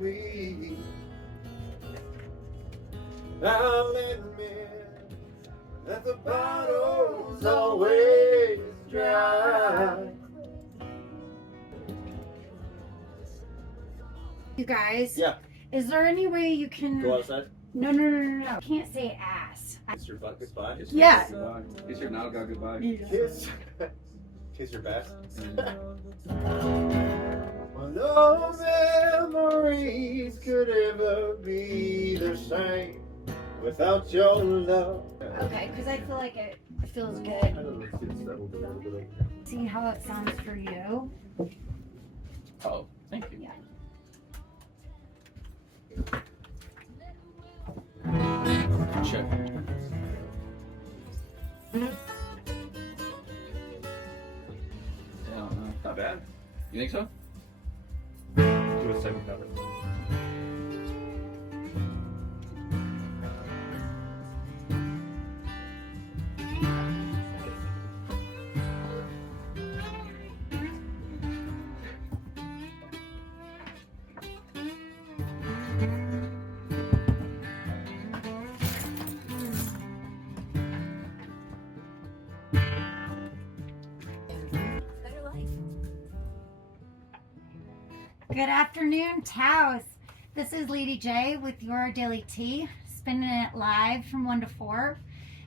we. I'll admit that the bottle's always dry. You guys, Yeah. is there any way you can... Go outside. No. I can't say ass. Kiss your butt goodbye. Yeah. Kiss your now got goodbye. Kiss. Kiss your best. Well, no memories could ever be the same without your love. Okay, because I feel like it feels good. See how it sounds for you. Oh, thank you. Yeah. Check. Yeah, Not bad. you think so? Do a second cover. Good afternoon, Taos. This is Lady J with your Daily Tea, spinning it live from 1 to 4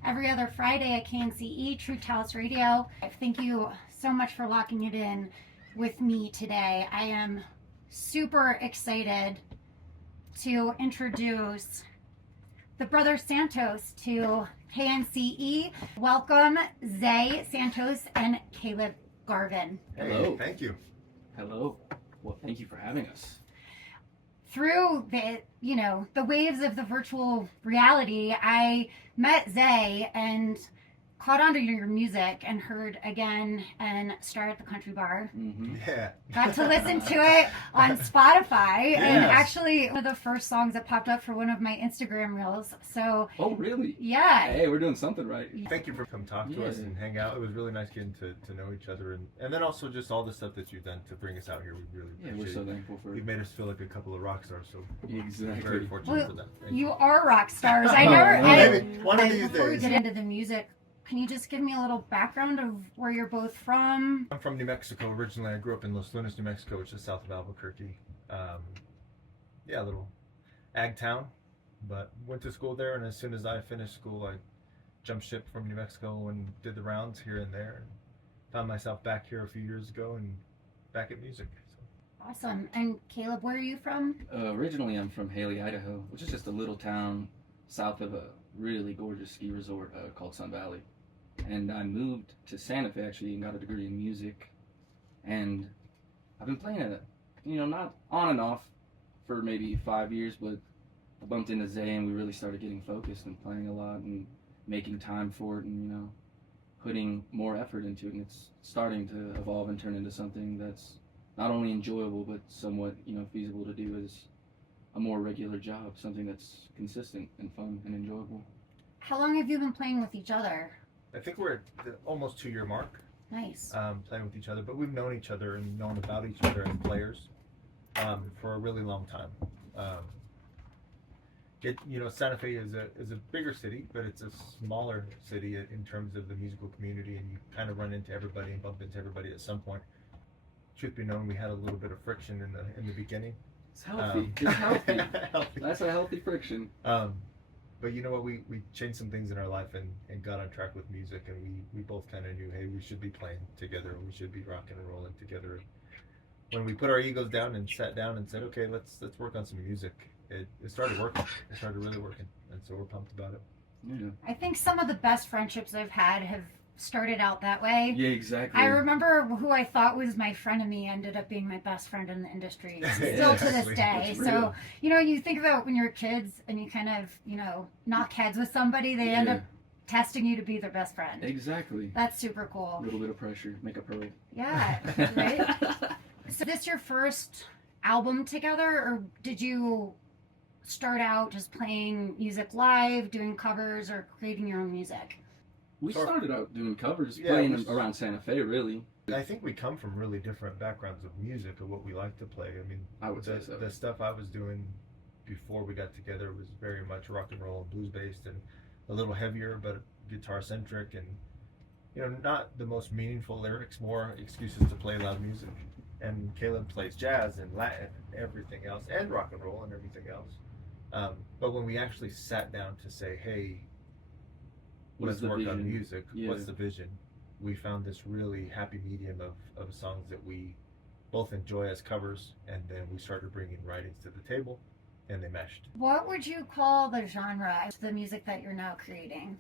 every other Friday at KNCE, True Taos Radio. Thank you so much for locking it in with me today. I am super excited to introduce the brother Santos to KNCE. Welcome, Zay, Santos, and Caleb Garvin. Hey, Hello. thank you. Hello. Well, thank you for having us. Through the waves of the virtual reality, I met Zay and caught on to your music and heard again and Star at the Country Bar. Mm-hmm. Yeah. Got to listen to it on Spotify, and Yes. actually one of the first songs that popped up for one of my Instagram reels. So Oh, really? yeah, Hey, we're doing something right. Thank you for coming talk to us Yeah. and hang out. It was really nice getting to know each other, and then also just all the stuff that you've done to bring us out here. We really Yeah, appreciate we're so it. thankful for You've made us feel like a couple of rock stars, so we're Exactly. very fortunate Well, for that. Thank you are rock stars. I Oh, never. no. I, Maybe one of these before we days. get into the music, can you just give me a little background of where you're both from? I'm from New Mexico originally. I grew up in Los Lunas, New Mexico, which is south of Albuquerque. Yeah, a little ag town, but went to school there. And as soon as I finished school, I jumped ship from New Mexico and did the rounds here and there, and found myself back here a few years ago and back at music. So. Awesome. And Caleb, where are you from? Originally, I'm from Haley, Idaho, which is just a little town south of a really gorgeous ski resort called Sun Valley. And I moved to Santa Fe actually and got a degree in music. And I've been playing it, not on and off for maybe 5 years, but I bumped into Zay and we really started getting focused and playing a lot and making time for it and, putting more effort into it. And it's starting to evolve and turn into something that's not only enjoyable, but somewhat, feasible to do as a more regular job, something that's consistent and fun and enjoyable. How long have you been playing with each other? I think we're at the almost 2 year mark Nice. playing with each other, but we've known each other and known about each other as players for a really long time. Santa Fe is a bigger city, but it's a smaller city in terms of the musical community, and you kind of run into everybody and bump into everybody at some point. Truth be known, we had a little bit of friction in the beginning. It's healthy. It's healthy. Healthy. That's a healthy friction. But you know what? We changed some things in our life and got on track with music, and we both kind of knew, hey, we should be playing together and we should be rocking and rolling together. When we put our egos down and sat down and said, okay, let's work on some music, it started working. It started really working, and so we're pumped about it. Yeah. I think some of the best friendships I've had have started out that way. Yeah, exactly. I remember who I thought was my frenemy ended up being my best friend in the industry, still to this Exactly. day. It's So, real. you think about when you're kids and you kind of, knock heads with somebody, they end up testing you to be their best friend. Exactly. That's super cool. A little bit of pressure, make a pearl. Yeah, right? So this your first album together, or did you start out just playing music live, doing covers, or creating your own music? We Sort of. started out doing covers, Yeah, playing we- around Santa Fe, really. I think we come from really different backgrounds of music, of what we like to play. I mean, I would say so. The stuff I was doing before we got together was very much rock and roll and blues based, and a little heavier, but guitar centric, and not the most meaningful lyrics, more excuses to play loud music. And Caleb plays jazz and Latin and everything else, and rock and roll and everything else. But when we actually sat down to say, hey, let's work on music, what's the vision? We found this really happy medium of songs that we both enjoy as covers, and then we started bringing writings to the table, and they meshed. What would you call the genre of the music that you're now creating?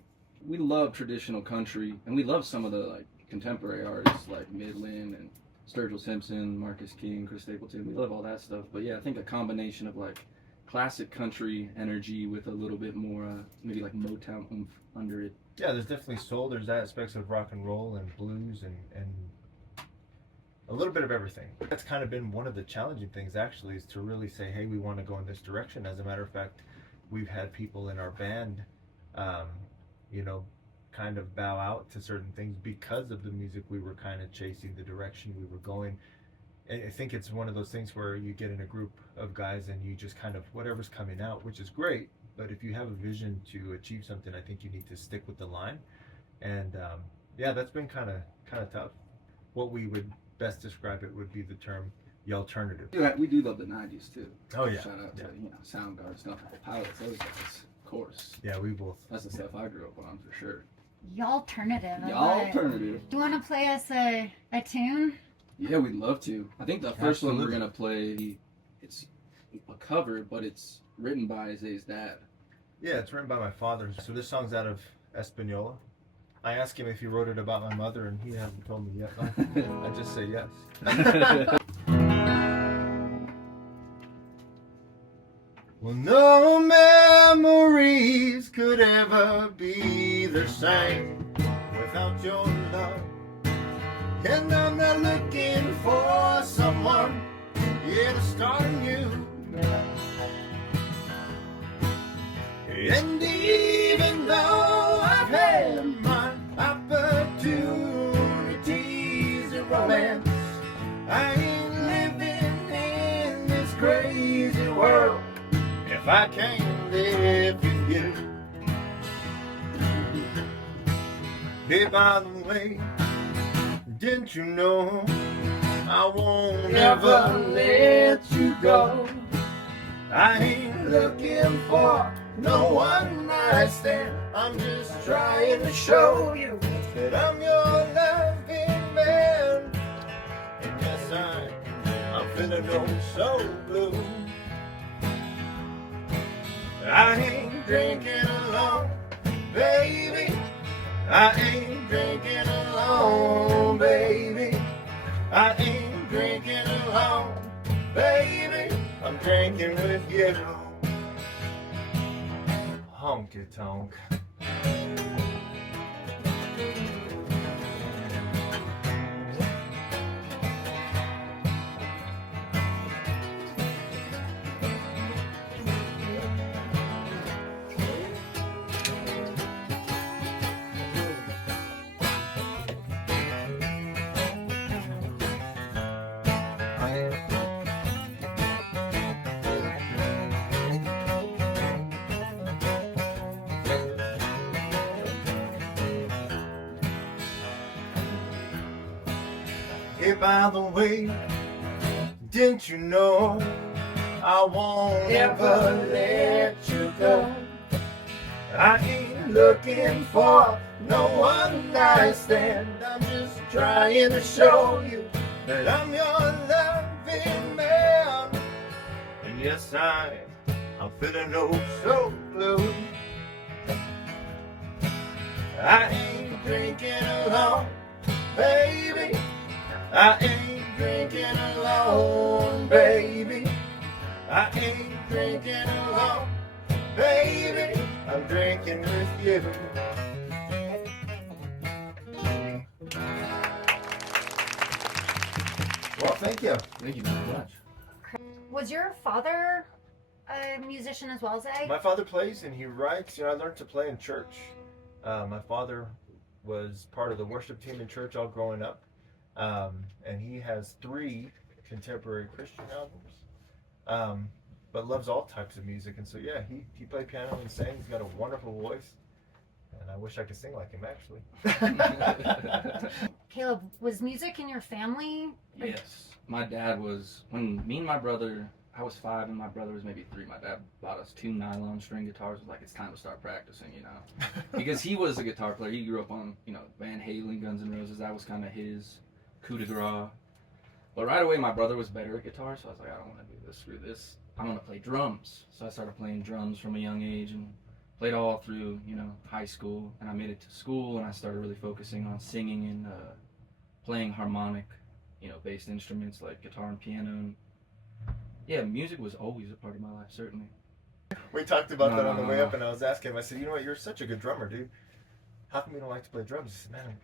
We love traditional country, and we love some of the contemporary artists like Midland and Sturgill Simpson, Marcus King, Chris Stapleton. We love all that stuff. But yeah, I think a combination of classic country energy with a little bit more maybe Motown oomph under it. Yeah, there's definitely soul. There's aspects of rock and roll and blues and a little bit of everything. That's kind of been one of the challenging things, actually, is to really say, hey, we want to go in this direction. As a matter of fact, we've had people in our band, kind of bow out to certain things because of the music we were kind of chasing, the direction we were going. And I think it's one of those things where you get in a group of guys and you just kind of, whatever's coming out, which is great, but if you have a vision to achieve something, I think you need to stick with the line. And that's been kind of tough. What we would best describe it would be the term the alternative. Yeah, we do love the 90s too. Oh yeah. Shout out to Soundgarden, stuff, Pilots, those guys, of course. Yeah, we both. That's the stuff I grew up on for sure. Y'alternative. Y'alternative. Do you want to play us a tune? Yeah, we'd love to. I think the first one we're gonna play, it's a cover, but it's written by Zay's dad. Yeah, it's written by my father. So this song's out of Española. I asked him if he wrote it about my mother, and he hasn't told me yet. I just say yes. Well, no memories could ever be the same without your love. And I'm not looking for someone, to start anew. And even though I've had my opportunities of romance, I ain't living in this crazy world if I can't live in you. Hey, by the way, didn't you know I won't ever let you go? I ain't looking for no one night stand. I'm just trying to show you that I'm your loving man. And yes, I'm feeling oh so blue. I ain't drinking alone, baby. I ain't drinking alone, baby. I ain't drinking alone, baby. I'm drinking with you. Honky tonk. Hey, by the way, didn't you know I won't ever let you go? I ain't looking for no one night stand. I'm just trying to show you that I'm your loving man. And yes, I'm feeling oh so blue. I ain't drinking alone, baby. I ain't drinking alone, baby. I ain't drinking alone, baby. I'm drinking with you. Well, thank you. Thank you very much. Was your father a musician as well, Zay? My father plays and he writes. I learned to play in church. My father was part of the worship team in church all growing up. And he has 3 contemporary Christian albums, but loves all types of music. And so yeah, he played piano and sang. He's got a wonderful voice, and I wish I could sing like him actually. Caleb, was music in your family? Yes. My dad was, when me and my brother, I was 5 and my brother was maybe 3, my dad bought us 2 nylon string guitars. Was like, it's time to start practicing, you know. Because he was a guitar player. He grew up on, you know, Van Halen, Guns N' Roses. That was kind of his coup de grace. But right away, my brother was better at guitar, so I was like, I don't want to do this, screw this. I want to play drums. So I started playing drums from a young age and played all through, you know, high school. And I made it to school, and I started really focusing on singing and playing harmonic, you know, based instruments like guitar and piano. And yeah, music was always a part of my life, certainly. We talked about that on the way up, and I was asking him, I said, you know what, you're such a good drummer, dude. How come you don't like to play drums? He said, man,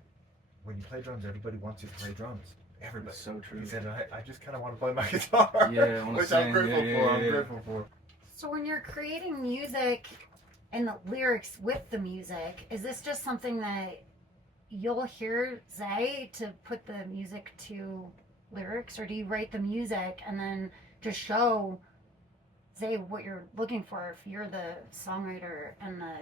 when you play drums, everybody wants you to play drums. Everybody. That's so true. He said, I just kind of want to play my guitar. Yeah, which I'm grateful for. I'm grateful for. So when you're creating music and the lyrics with the music, is this just something that you'll hear Zay to put the music to lyrics, or do you write the music and then just show Zay what you're looking for if you're the songwriter and the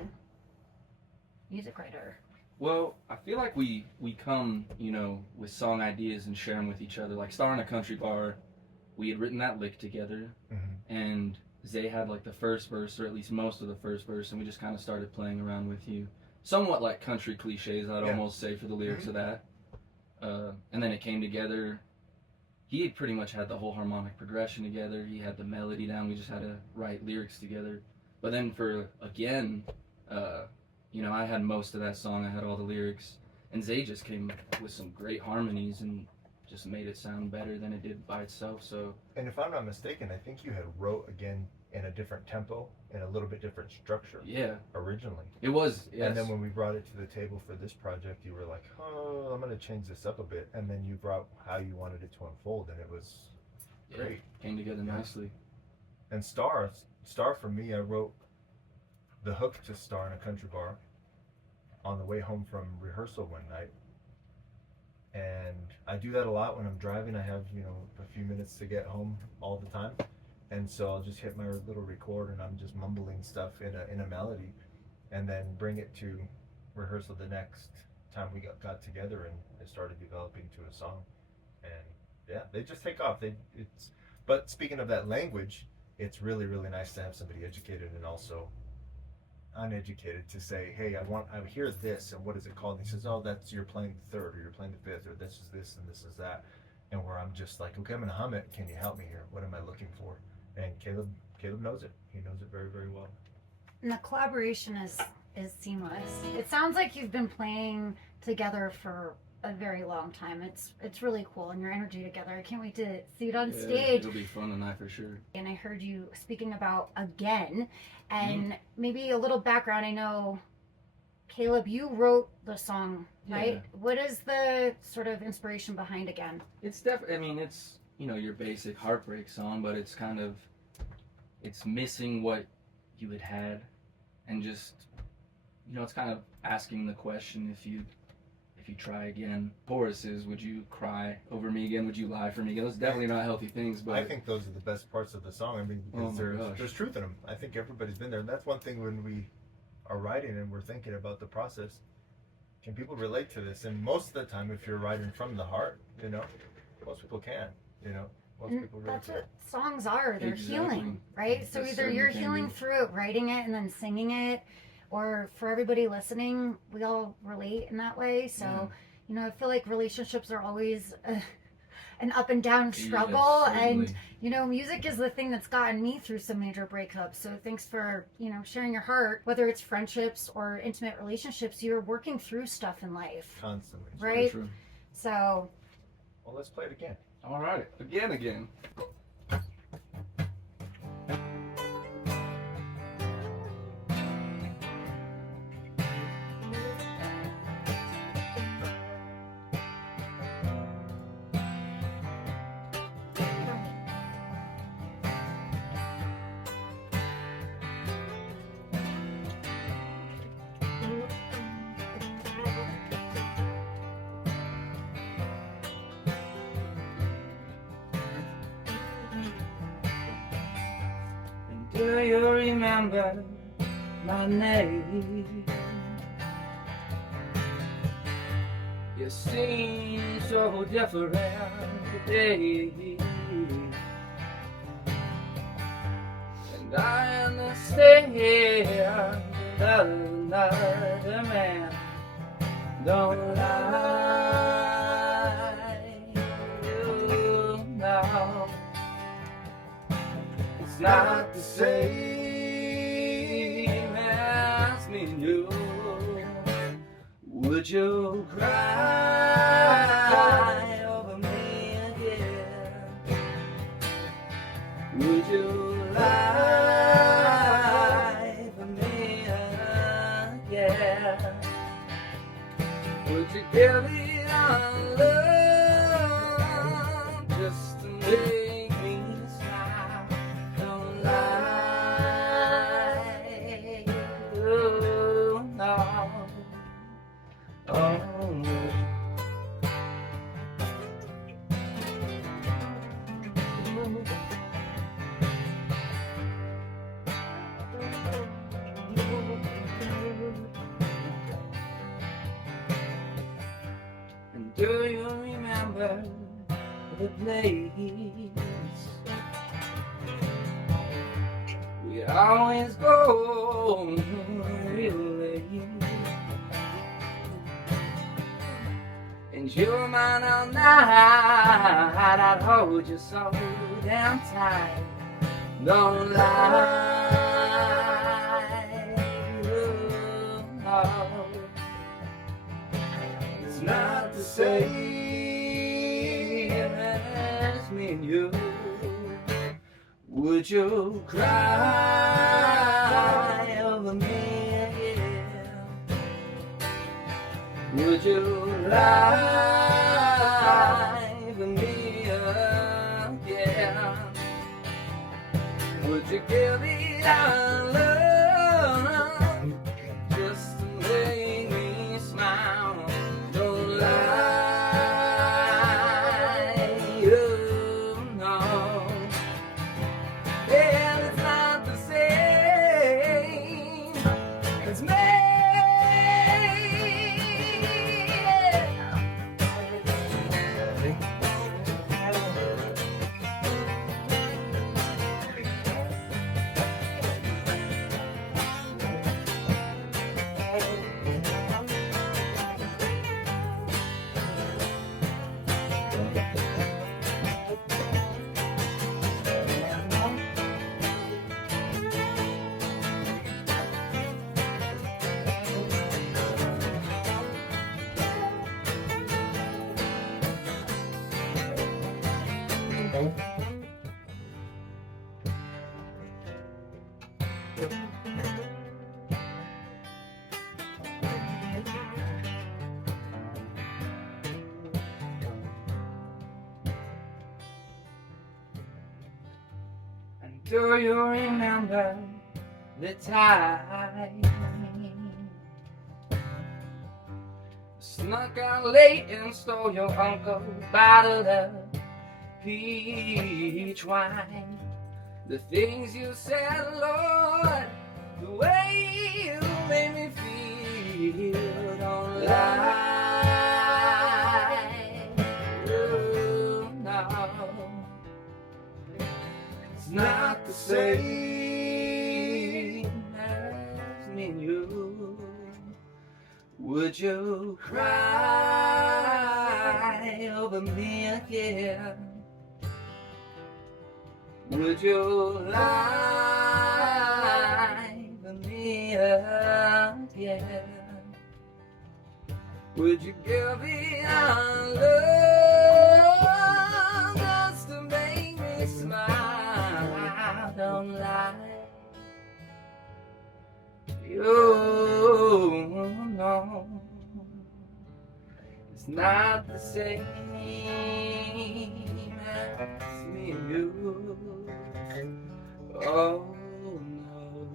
music writer? Well, I feel like we come, you know, with song ideas and share them with each other. Like Star in a Country Bar, we had written that lick together, and Zay had like the first verse, or at least most of the first verse, and we just kind of started playing around with you. Somewhat like country cliches, I'd almost say, for the lyrics of that. And then it came together. He pretty much had the whole harmonic progression together. He had the melody down. We just had to write lyrics together. But then for Again, you know, I had most of that song. I had all the lyrics. And Zay just came with some great harmonies and just made it sound better than it did by itself. So. And if I'm not mistaken, I think you had wrote Again in a different tempo, in a little bit different structure. Yeah. Originally. It was, yes. And then when we brought it to the table for this project, you were like, oh, I'm going to change this up a bit. And then you brought how you wanted it to unfold, and it was great. Came together nicely. And Star for me, I wrote the hook to Star in a Country Bar on the way home from rehearsal one night. And I do that a lot when I'm driving. I have, you know, a few minutes to get home all the time. And so I'll just hit my little record and I'm just mumbling stuff in a melody, and then bring it to rehearsal the next time we got together, and it started developing to a song. And yeah, they just take off. But speaking of that language, it's really, really nice to have somebody educated and also uneducated to say, hey, I hear this, and what is it called? And he says, oh, you're playing the third, or you're playing the fifth, or this is this and this is that. And where I'm just like, okay, I'm gonna hum it. Can you help me here? What am I looking for? And Caleb knows it. He knows it very, very well. And the collaboration is seamless. It sounds like you've been playing together for a very long time. It's really cool, and your energy together. I can't wait to see it on stage. It'll be fun tonight for sure. And I heard you speaking about Again, and maybe a little background. I know, Caleb, you wrote the song, right? Yeah. What is the sort of inspiration behind Again? It's definitely, I mean, it's, you know, your basic heartbreak song, but it's kind of, it's missing what you had, and just, you know, it's kind of asking the question, if you try again. Chorus is, would you cry over me again? Would you lie for me again? Those are definitely not healthy things, but I think those are the best parts of the song. I mean, because there's truth in them. I think everybody's been there. And that's one thing when we are writing and we're thinking about the process. Can people relate to this? And most of the time, if you're writing from the heart, you know, most people can, you know. Most people really That's can. what songs are. They're Exactly. healing, right? So That's either you're certainly healing can be. through it, writing it, and then singing it, or for everybody listening, we all relate in that way. So, you know, I feel like relationships are always an up and down struggle. Yes, and, you know, music is the thing that's gotten me through some major breakups. So thanks for, you know, sharing your heart. Whether it's friendships or intimate relationships, you're working through stuff in life. Constantly. Right? True. So. Well, let's play it again. All right, again. Do you remember my name? You seem so different today, and I understand that another man don't like you now. It's not the same as me and you. Would you cry over me again? Would you lie for me again? Would you give me our love just to make me smile? Don't lie, oh no. Oh. And do you remember the place we always go real late? And you were mine all night, I'd hold you so damn tight. Don't lie, oh, no. It's not the same as me and you. Would you cry over me again? Would you lie for me again? Would you give me our love just to make me smile? Don't lie, oh no. And it's not the same as me. And do you remember the time snuck out late and stole your uncle's bottle of peach wine? The things you said, Lord, the way you made me feel. Don't lie, oh no. It's not the same as me and you. Would you cry over me again? Would you lie for me again? Would you give me our love just to make me smile? Don't lie, you know it's not the same as me and you. Oh no.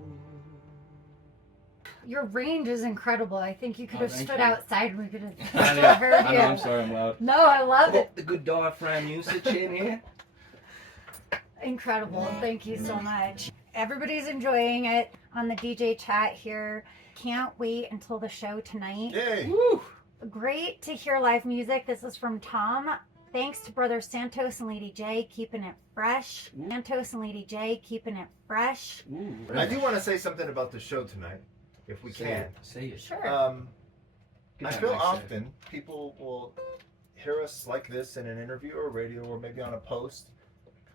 Your range is incredible. I think you could have thank stood you. outside and we could have I still know, heard I you. know, I'm sorry I'm loud. No, I love it. The good diaphragm usage in here. Incredible. Thank you so much. Everybody's enjoying it on the DJ chat here. Can't wait until the show tonight. Yay! Woo! Great to hear live music. This is from Tom. Thanks to Brother Santos and Lady J, keeping it fresh. Ooh. Santos and Lady J, keeping it fresh. Ooh, I do want to say something about the show tonight, if we can. Say it. Sure. Get I that feel mic set. often people will hear us like this in an interview or radio or maybe on a post.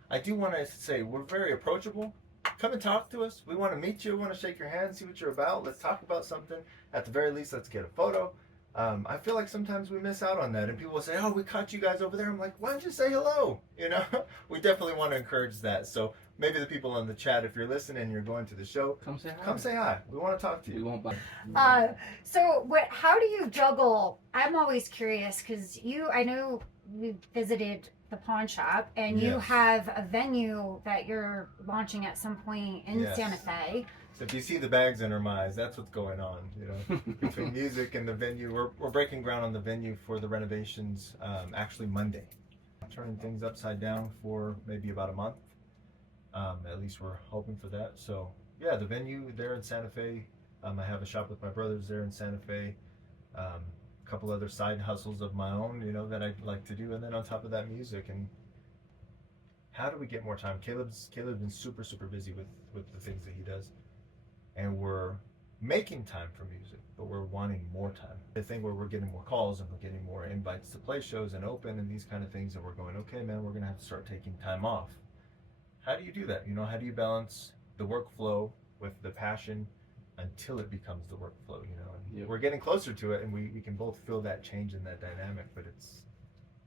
I do want to say we're very approachable. Come and talk to us. We want to meet you. We want to shake your hand, see what you're about. Let's talk about something. At the very least, let's get a photo. I feel like sometimes we miss out on that, and people will say, "Oh, we caught you guys over there." I'm like, "Why don't you say hello?" You know, we definitely want to encourage that. So maybe the people in the chat, if you're listening, and you're going to the show, Come say hi. come say hi. We want to talk to We you. won't buy. So how do you juggle? I'm always curious because I know we visited the pawn shop and you Yes. have a venue that you're launching at some point in Yes. Santa Fe. So if you see the bags in our minds, that's what's going on. You know, between music and the venue, we're breaking ground on the venue for the renovations. Actually Monday, turning things upside down for maybe about a month. At least we're hoping for that. So yeah, the venue there in Santa Fe. I have a shop with my brothers there in Santa Fe. A couple other side hustles of my own, you know, that I like to do, and then on top of that, music. And how do we get more time? Caleb's been super busy with the things that he does. And we're making time for music, but we're wanting more time. The thing where we're getting more calls and we're getting more invites to play shows and open and these kind of things, and we're going, okay, man, we're gonna have to start taking time off. How do you do that? You know, how do you balance the workflow with the passion until it becomes the workflow? You know, and Yep. we're getting closer to it, and we can both feel that change in that dynamic, but it's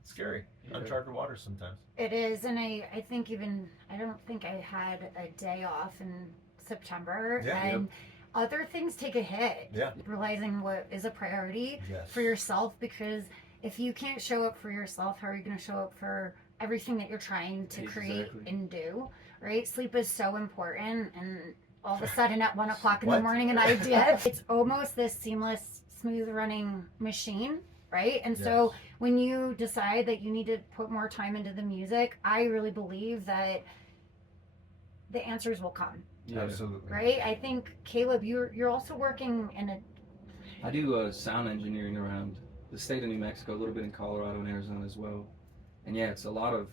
scary, Yeah. uncharted waters sometimes. It is, and I think I don't think I had a day off in September, Yeah. and other things take a hit. Yeah. Realizing what is a priority Yes. for yourself, because if you can't show up for yourself, how are you going to show up for everything that you're trying to create Exactly. and do? Right? Sleep is so important, and all of a sudden at 1 o'clock in What? the morning, an idea. It's almost this seamless, smooth running machine. Right? And so Yes. when you decide that you need to put more time into the music, I really believe that the answers will come. Yeah. Absolutely. Right? I think Caleb, you're also working in a I do sound engineering around the state of New Mexico, a little bit in Colorado and Arizona as well. And yeah, it's a lot of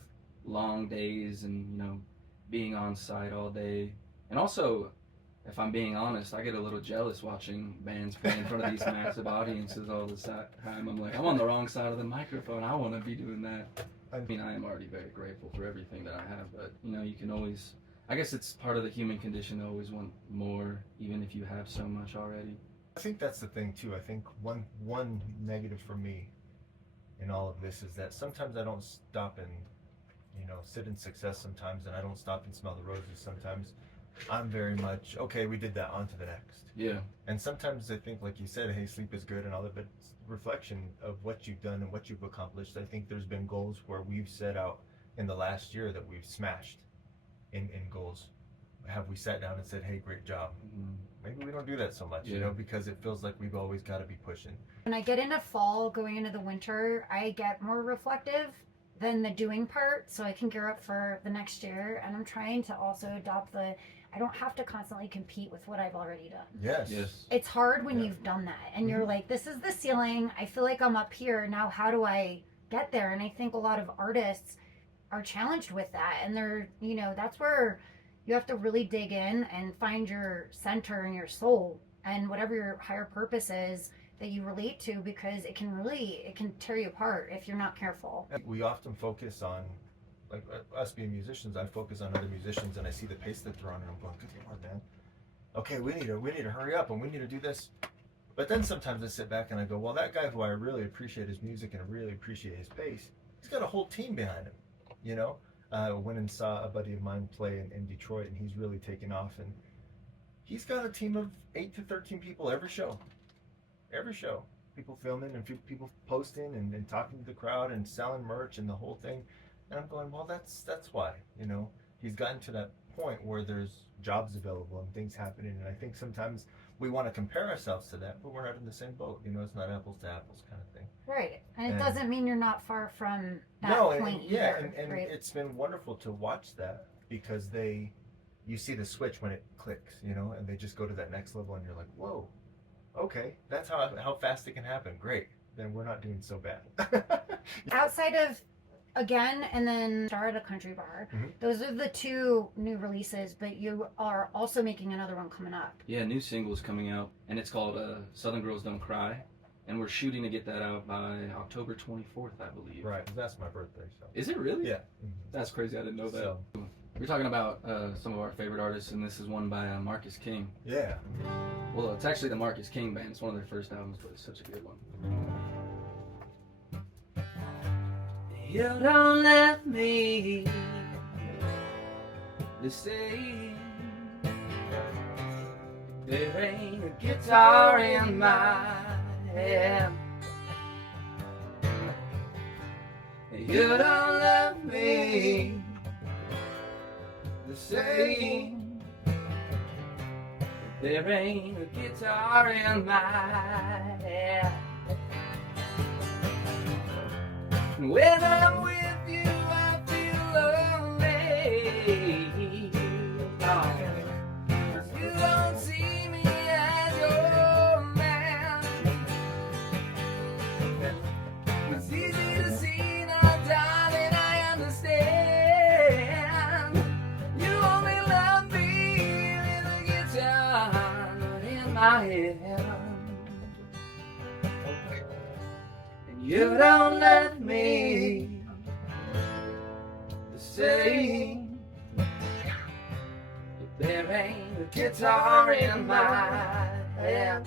long days and, you know, being on site all day. And also, if I'm being honest, I get a little jealous watching bands play in front of these massive audiences all the time. I'm like, I'm on the wrong side of the microphone. I want to be doing that. I mean, I am already very grateful for everything that I have, but, you know, you can always, I guess it's part of the human condition to always want more, even if you have so much already. I think that's the thing too. I think one negative for me in all of this is that sometimes I don't stop and, you know, sit in success sometimes, and I don't stop and smell the roses sometimes. I'm very much, okay, we did that, on to the next. Yeah. And sometimes I think, like you said, hey, sleep is good and all that, but it's a reflection of what you've done and what you've accomplished. I think there's been goals where we've set out in the last year that we've smashed in goals. Have we sat down and said, hey, great job? Maybe we don't do that so much, you Yeah. know, because it feels like we've always got to be pushing. when I get into fall, going into the winter, I get more reflective than the doing part, so I can gear up for the next year. And I'm trying to also adopt I don't have to constantly compete with what I've already done. Yes. Yes. It's hard when Yeah. you've done that and you're like, this is the ceiling. I feel like I'm up here. Now, how do I get there? And I think a lot of artists are challenged with that. And they're, you know, that's where you have to really dig in and find your center and your soul and whatever your higher purpose is that you relate to, because it can tear you apart if you're not careful. We often focus on, like us being musicians, I focus on other musicians and I see the pace that they're on and I'm going, good Lord, man. Okay, we need to hurry up and we need to do this. But then sometimes I sit back and I go, well, that guy who I really appreciate his music and I really appreciate his pace, he's got a whole team behind him, you know? I went and saw a buddy of mine play in Detroit, and he's really taken off, and he's got a team of 8 to 13 people every show. People filming and people posting and talking to the crowd and selling merch and the whole thing. And I'm going, well, that's why, you know, he's gotten to that point where there's jobs available and things happening. And I think sometimes we want to compare ourselves to that, but we're not in the same boat. You know, it's not apples to apples kind of thing. Right. And it And- doesn't mean you're not far from that No, point and, yeah, either. and right? it's been wonderful to watch that because they you see the switch when it clicks, you know, and they just go to that next level, and you're like, whoa, okay, that's how fast it can happen. Great, then we're not doing so bad. Outside of Again and then Star at a Country Bar, those are the two new releases, but you are also making another one coming up. Yeah, new single's coming out, and it's called Southern Girls Don't Cry, and we're shooting to get that out by October 24th, I believe. Right, that's my birthday. So. Is it really? Yeah. That's crazy, I didn't know that. So, We're talking about some of our favorite artists, and this is one by Marcus King. yeah. Well, it's actually the Marcus King Band. It's one of their first albums, but it's such a good one. You don't let me the same. There ain't a guitar in my hand. You don't love me the same. There ain't a guitar in my hand. When I'm with you, I feel lonely. Oh, 'cause you don't see me as your man. It's easy to see now, darling, I understand. You only love me with a guitar in my hand. You don't love me the same. If there ain't a guitar in my hand.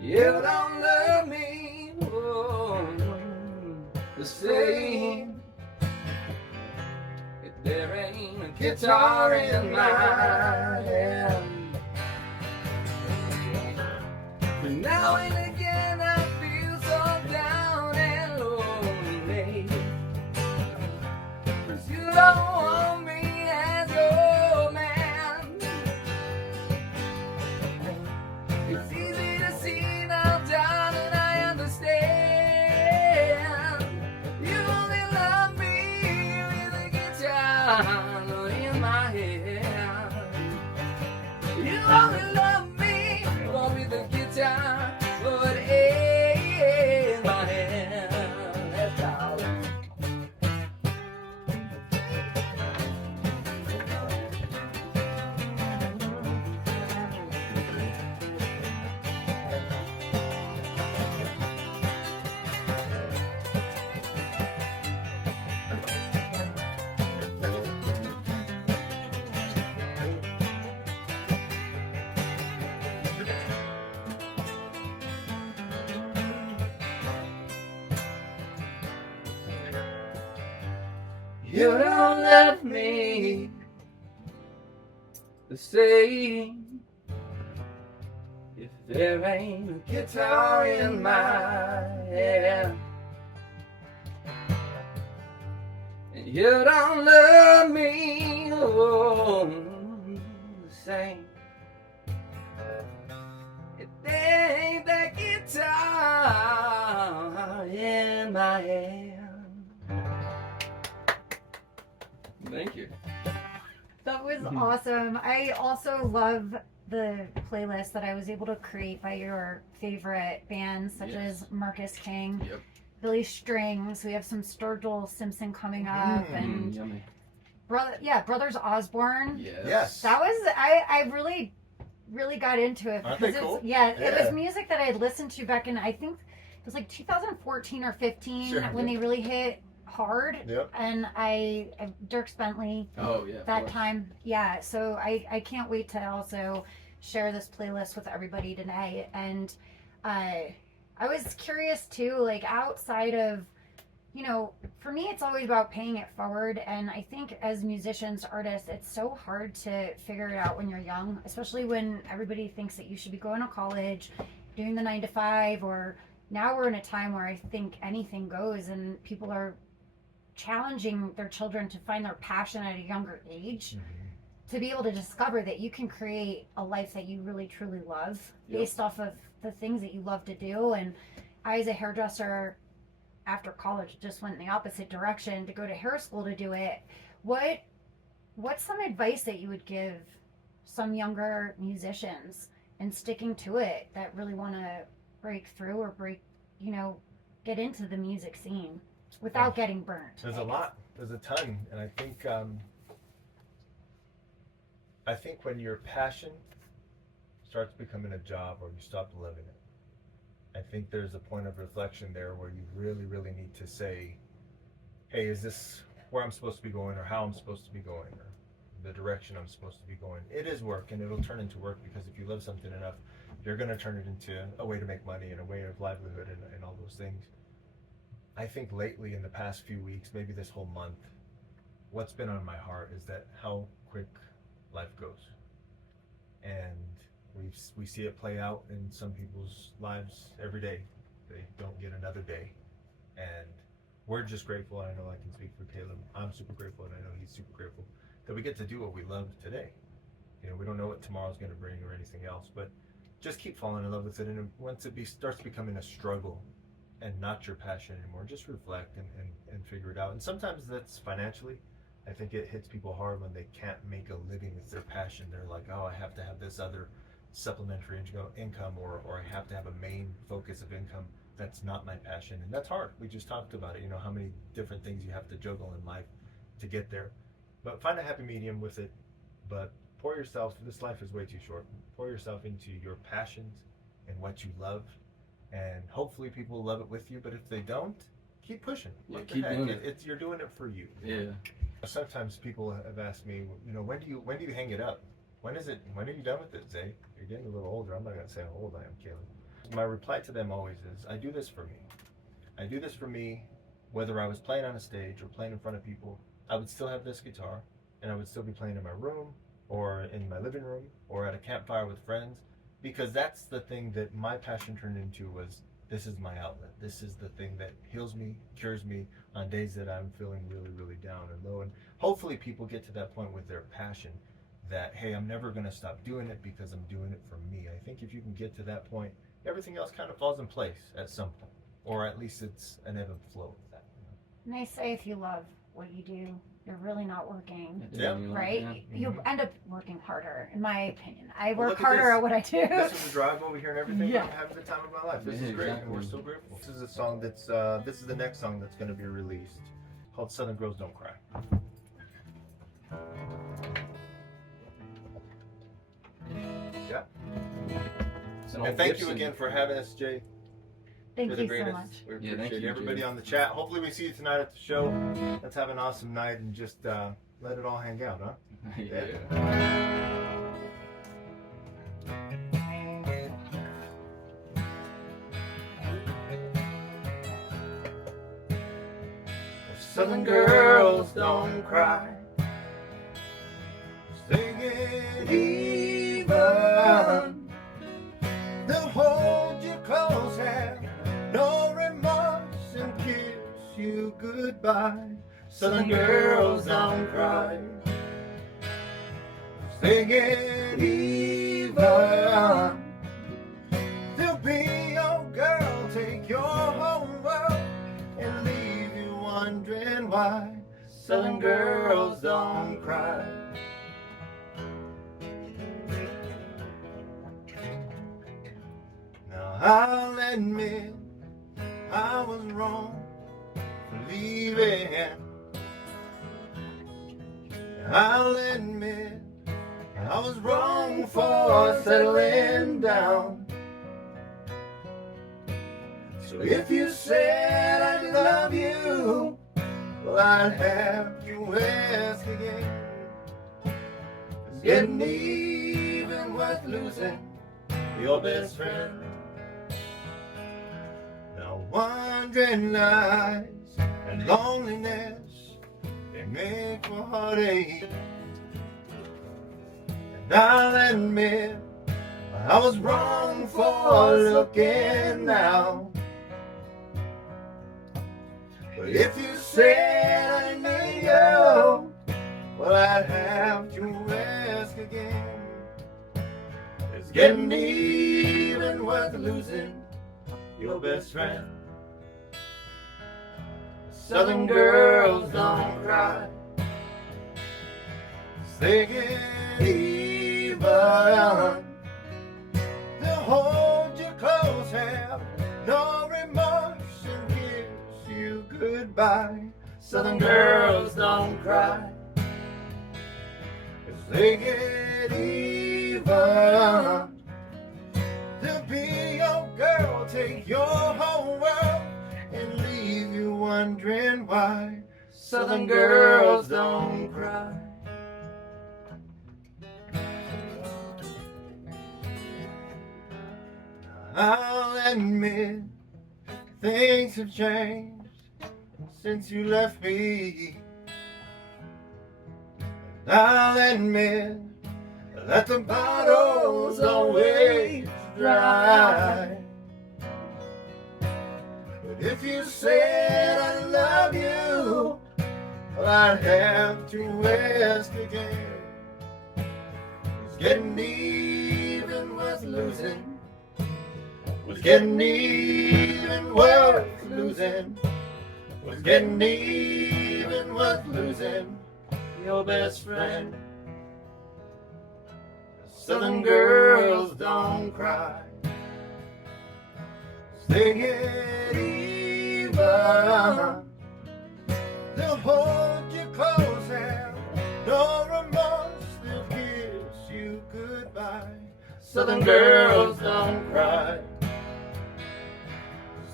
You don't love me the same. If there ain't a guitar in my hand. Now and again I feel so down and lonely, 'cause you don't want me as your man. It's easy to see now, darling, I understand. You only love me with a guitar in my hand. You only love me with a guitar. But in my hand, that's all. You don't love me the same. If there ain't a guitar in my hand. And you don't love me the same. If there ain't that guitar in my hand. Thank you. That was awesome. I also love the playlist that I was able to create by your favorite bands, such as Marcus King, Billy Strings. We have some Sturgill Simpson coming up, and yummy. Brothers Osborne. Yes. That was I really got into it Aren't because they cool? it was music that I had listened to back in, I think it was like 2014 or 15 when they really hit hard. And Dierks Bentley that time, so I can't wait to also share this playlist with everybody today. And I was curious too, like outside of, you know, for me it's always about paying it forward, and I think as musicians, artists, it's so hard to figure it out when you're young, especially when everybody thinks that you should be going to college, doing the 9 to 5, or now we're in a time where I think anything goes, and people are challenging their children to find their passion at a younger age, to be able to discover that you can create a life that you really truly love based off of the things that you love to do. And I, as a hairdresser, after college, just went in the opposite direction to go to hair school to do it, What's some advice that you would give some younger musicians in sticking to it that really want to break through or get into the music scene without getting burnt? There's a lot. There's a ton. And I think when your passion starts becoming a job or you stop living it, I think there's a point of reflection there where you really, really need to say, hey, is this where I'm supposed to be going, or how I'm supposed to be going, or the direction I'm supposed to be going? It is work, and it'll turn into work, because if you love something enough, you're going to turn it into a way to make money and a way of livelihood and all those things. I think lately, in the past few weeks, maybe this whole month, what's been on my heart is that how quick life goes. And we see it play out in some people's lives every day. They don't get another day. And we're just grateful. I know I can speak for Caleb. I'm super grateful, and I know he's super grateful that we get to do what we love today. We don't know what tomorrow's going to bring or anything else, but just keep falling in love with it. And once it starts becoming a struggle and not your passion anymore, just reflect and figure it out. And sometimes that's financially. I think it hits people hard when they can't make a living with their passion. They're like, oh, I have to have this other supplementary income, or I have to have a main focus of income that's not my passion. And that's hard. We just talked about it, how many different things you have to juggle in life to get there. But find a happy medium with it. But this life is way too short. Pour yourself into your passions and what you love. And hopefully people will love it with you. But if they don't, keep pushing. Yeah, keep doing it. You're doing it for you. Yeah. Sometimes people have asked me, when do you hang it up? When are you done with it, Zay? You're getting a little older. I'm not going to say how old I am, Caleb. My reply to them always is, I do this for me. I do this for me, whether I was playing on a stage or playing in front of people. I would still have this guitar, and I would still be playing in my room or in my living room or at a campfire with friends, because that's the thing that my passion turned into. Was this is my outlet. This is the thing that heals me, cures me on days that I'm feeling really, really down and low. And hopefully people get to that point with their passion that, hey, I'm never going to stop doing it because I'm doing it for me. I think if you can get to that point, everything else kind of falls in place at some point, or at least it's an ebb and flow with that. And they say if you love what you do, you're really not working. Yeah. Right? Yeah. You end up working harder, in my opinion. I Well, work look at harder this. at what I do. This is the drive over here and everything. Yeah. I'm having the time of my life. This Yeah, is great, exactly. and we're so grateful. This is a song that's this is the next song that's going to be released, called Southern Girls Don't Cry. Yeah. It's an old And thank Gibson. you again for having us, Jay. Thank You're the you so greatest. much. We Yeah, thank appreciate you, everybody Jay. on the chat. Hopefully we see you tonight at the show. Let's have an awesome night and just let it all hang out, huh? Yeah. Southern girls don't cry, singing even. They'll hold you close, have no remorse, and kiss you goodbye. Southern girls don't cry, singing even. They'll be your girl, take your whole world, and leave you wondering why. Southern girls don't cry. Now I'll admit I was wrong for leaving. I'll admit I was wrong for settling down. So if you said I love you, well, I'd have to ask again. Is getting even worth losing your best friend? Now wandering nights and loneliness, they make for heartache. And I'll admit I was wrong for looking now. But if you said I need you, well, I'd have to ask again. It's getting even worth losing your best friend. Southern girls don't cry, they get even. They'll hold you close, have no remorse, and kiss you goodbye. Southern girls don't cry, 'cause they get even. They'll be your girl, take your whole world, and leave you wondering why. Southern girls don't cry. I'll admit things have changed since you left me. I'll admit that the bottle's always dry. But if you said I love you, well, I'd have to ask again. It's getting even worth losing. Was getting even worth losing. Was getting even worth losing your best friend. Southern girls don't cry, they get even. They'll hold you close and no remorse, they'll kiss you goodbye. Southern girls don't cry,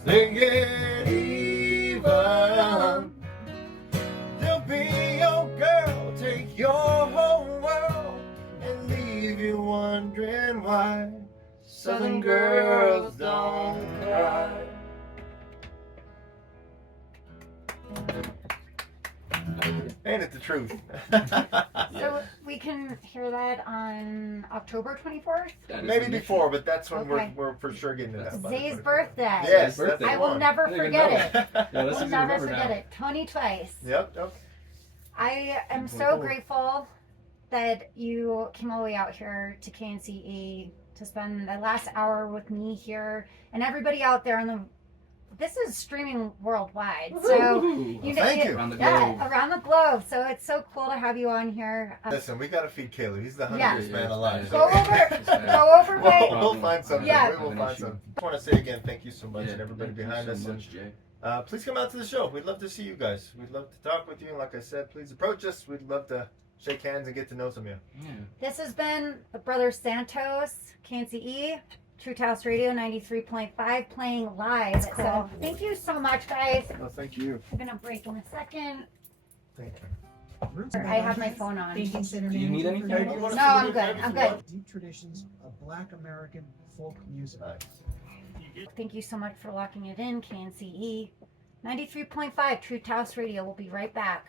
they get even. They'll be your girl, take your whole world, and leave you wondering why. Southern girls don't cry. Ain't it the truth? So we can hear that on October 24th? That is Maybe the before, but that's when Okay. we're for sure getting to that. by the Zay's 24th. birthday. Yes, Zay's that's birthday. the I will one. never I didn't forget know. it. Yeah, that's Will easy to never remember forget now. it. Tony Twice. Yep. I am so Cool. grateful that you came all the way out here to KNCE to spend the last hour with me here and everybody out there on the. This is streaming worldwide, so Woohoo. you Thank you. Around the yeah, globe. around the globe. So it's so cool to have you on here. Listen, we gotta feed Caleb. He's the Yeah. hungriest man alive. Go over, babe. We'll find something. Yeah. We will find Issue. something. I want to say again, thank you so much, Yeah, and everybody thank you behind so us. much, Jay. And please come out to the show. We'd love to see you guys. We'd love to talk with you. And like I said, please approach us. We'd love to shake hands and get to know some of you. Yeah. This has been the Brothers Santos, KNCE, True Taos Radio 93.5, playing live. So thank you so much, guys. No, thank you. We're gonna break in a second. Thank you. I have my phone on. Do you need anything? No, I'm good. I'm good. Deep traditions of Black American folk music. Nice. Thank you so much for locking it in, KNCE 93.5, True Taos Radio. We'll be right back.